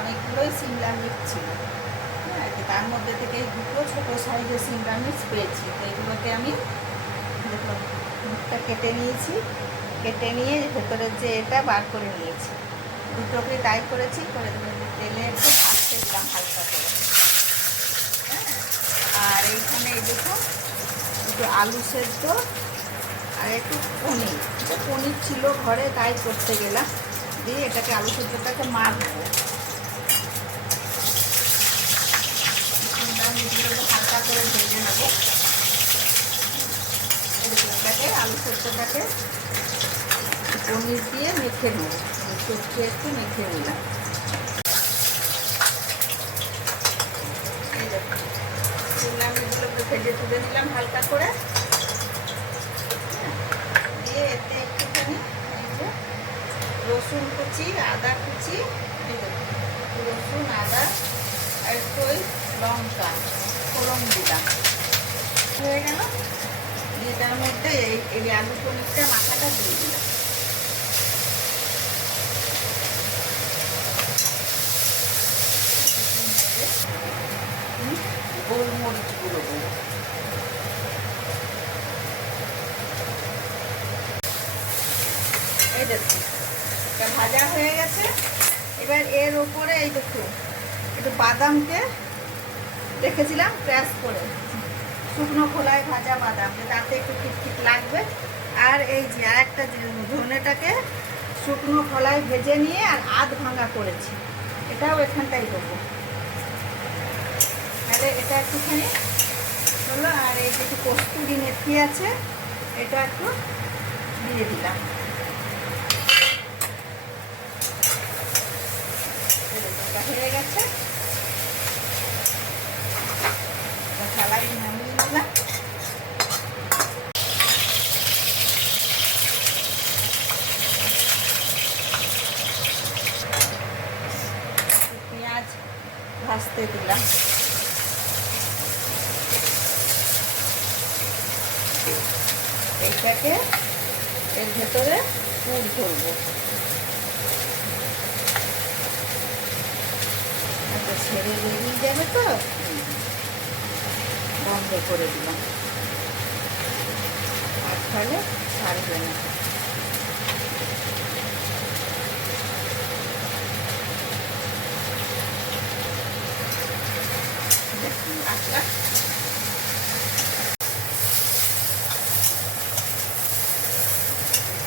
অনেকগুলোই সিমলা মির্চ ছিল। হ্যাঁ, তার মধ্যে থেকে এই দুটো ছোটো সাইজের সিমলা মির্চ পেয়েছি। তো এগুলোকে আমি দেখুন মুখটা কেটে নিয়েছি, কেটে নিয়ে ভেতরের যে এটা বার করে নিয়েছি। দুটোকে তাই করেছি, করে তেলে একটু ভাজতে দিলাম হালকা করে। হ্যাঁ, আর এইখানে এই দেখুন একটু আলু সেদ্ধ আর একটু পনির, পনির ছিল ঘরে তাই করতে গেলাম। দিয়ে এটাকে আলু সেদ্ধটাকে মাখবো। হালকা করে ভেজে নেবো। এটাকে আলু সেদ্ধটাকে পনির দিয়ে মেখে নেব, সবজি একটু মেখে নিলাম। এই দেখুন শিমলা মির্চগুলো ভেজে তুলে নিলাম হালকা করে। দিয়ে এতে একটুখানি রসুন কুচি, আদা কুচি, এই দেখুন রসুন আদা আর একটু ওই লঙ্কা ফোড়ন দিলাম। হয়ে গেল। দিয়ে তার মধ্যে এই আলু পনিরটা মাথাটা দিয়ে দিলাম। গোলমরিচ গুঁড়ো দেবো। এই দেখুন এটা ভাজা হয়ে গেছে। এবার এর ওপরে এই দেখুন একটু বাদামকে রেখেছিলাম ক্র্যাশ করে, শুকনো খোলায় ভাজা বাদাম, তাতে একটু টিকটিক লাগবে। আর এই যে আর একটা ধনেটাকে শুকনো খোলায় ভেজে নিয়ে আর আধ ভাঙা করেছি, এটাও এখানটাই দেবো। তাহলে এটা একটুখানি হলো। আর এই যে একটু কস্তুরি মেথি আছে, এটা একটু দিয়ে দিলাম। এটা হয়ে গেছে, থালায় নামিয়ে নিলাম। পেঁয়াজ ভাজতে দিলাম। এইটাকে এর ভেতরে পুর করবো। ছেড়ে বেরিয়ে যাবে তো, বন্ধ করে দিলাম, আর ফলে ছাড়বে না। আচ্ছা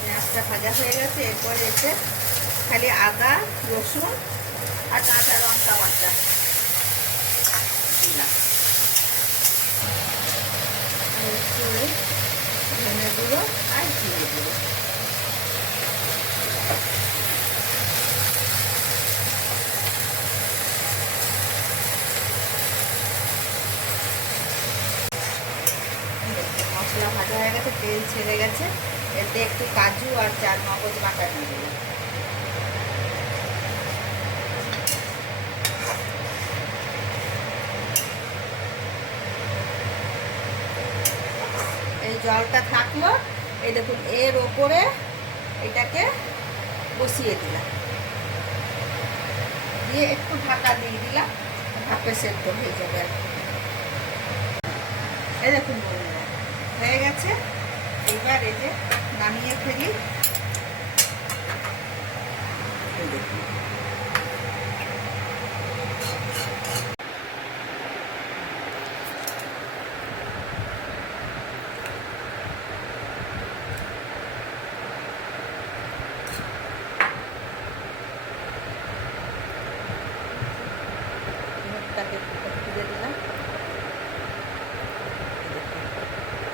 পেঁয়াজটা ভাজা হয়ে গেছে। এরপরে এসে খালি আদা রসুন আর কাঁচা লঙ্কা বাটা দিলাম, একটু ধনে গুঁড়ো আর জিরে গুঁড়ো। মশলা ভাজা হয়ে গেছে, তেল ছেড়ে গেছে। এতে একটু কাজু আর চার মগজ বাটা দিয়ে দিলাম। এই জলটা থাকলো, এই দেখুন এর ওপরে এটাকে বসিয়ে দিলাম, দিয়ে একটু ঢাকা দিয়ে দিলাম, ভাপে সেদ্ধ হয়ে যাবে। এই দেখুন হয়ে গেছে। এবার এই যে নামিয়ে ফেলি। এই দেখুন মুখটাকে তুলে দিলাম।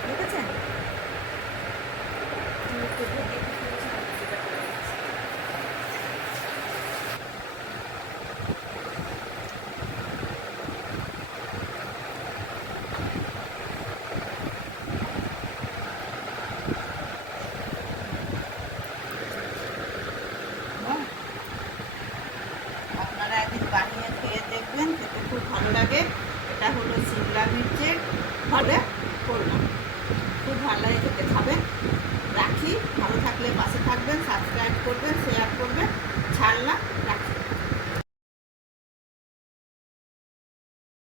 দেখেছেন আপনারা একদিন বানিয়ে খেয়ে দেখবেন, খেতে খুব ভালো লাগে। এটা হলো শিমলা মির্চের ভাজা করলাম, খুব ভালো লাগে খেতে, খাবেন। রাখি, ভালো থাকলে পাশে থাকবেন, সাবস্ক্রাইব করবেন, শেয়ার করবেন। ছাড়লাম।